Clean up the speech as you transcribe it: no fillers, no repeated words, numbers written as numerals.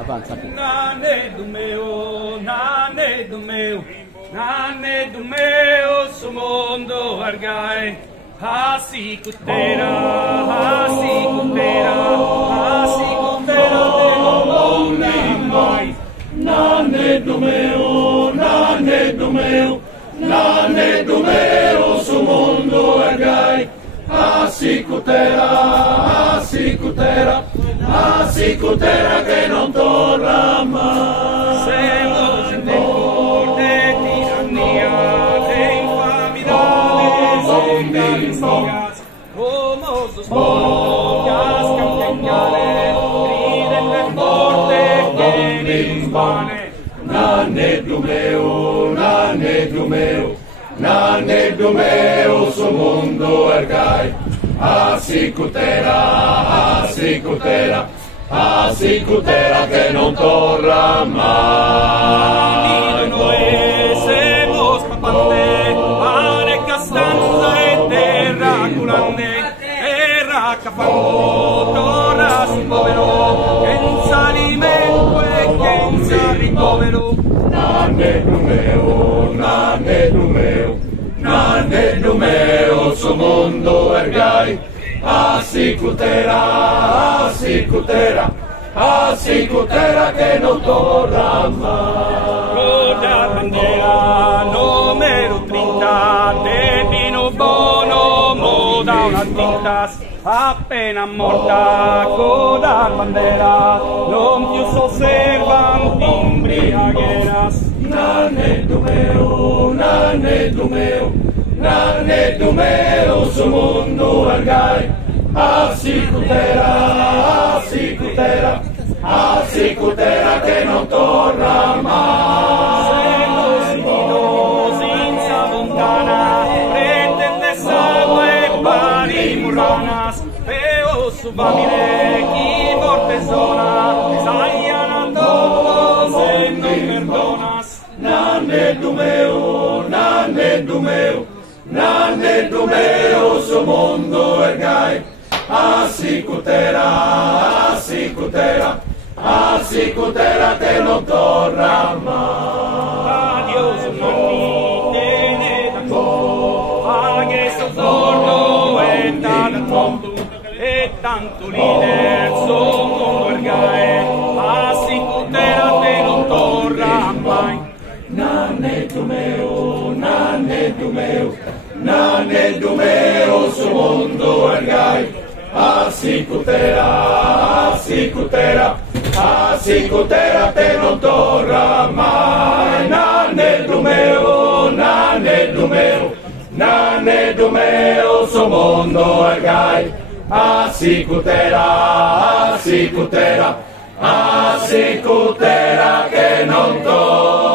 Avanza. Nane do meu, su mondo argai. Hasi kutera de mondi mai. Nane do meu, su mondo argai. Hasi kutera che non torna mai. Semos in temor de tirannia, de infamidades, de galizias, como sus bocas cantengiale, ridende forte che mi spane. Nane do meu, su mondo ergai. Hasi kutera che non torna mai. Noi semos papante, mare castanza e terra culante, terra cafango, torra sin povero, che in salimento e che in sarricovero. Nane do meu, su mondo ergai. Hasi kutera che non torna mai. Coda bandera numero 30 de vino buono moda unas tintas appena morta. Coda bandera non più s'osservan imbriagheras. Nane do meu, su mondo ergai. Hasi kutera che non torna mai. Semos senza lontana, pretende sangue pari murranas, peo su famile chi forte zona, saian dopo se non perdonas. Nane do meu, su mondo ergai. Hasi kutera che non torna mai. Adios mani, tiene da conto, anche sottorno e tanto leader, su mondo ergai. Hasi kutera che non torna mai. Nane do meu, su mondo ergai. Hasi kutera che non torna mai. Nane do meu, su mondo ergai. Hasi kutera che non torna.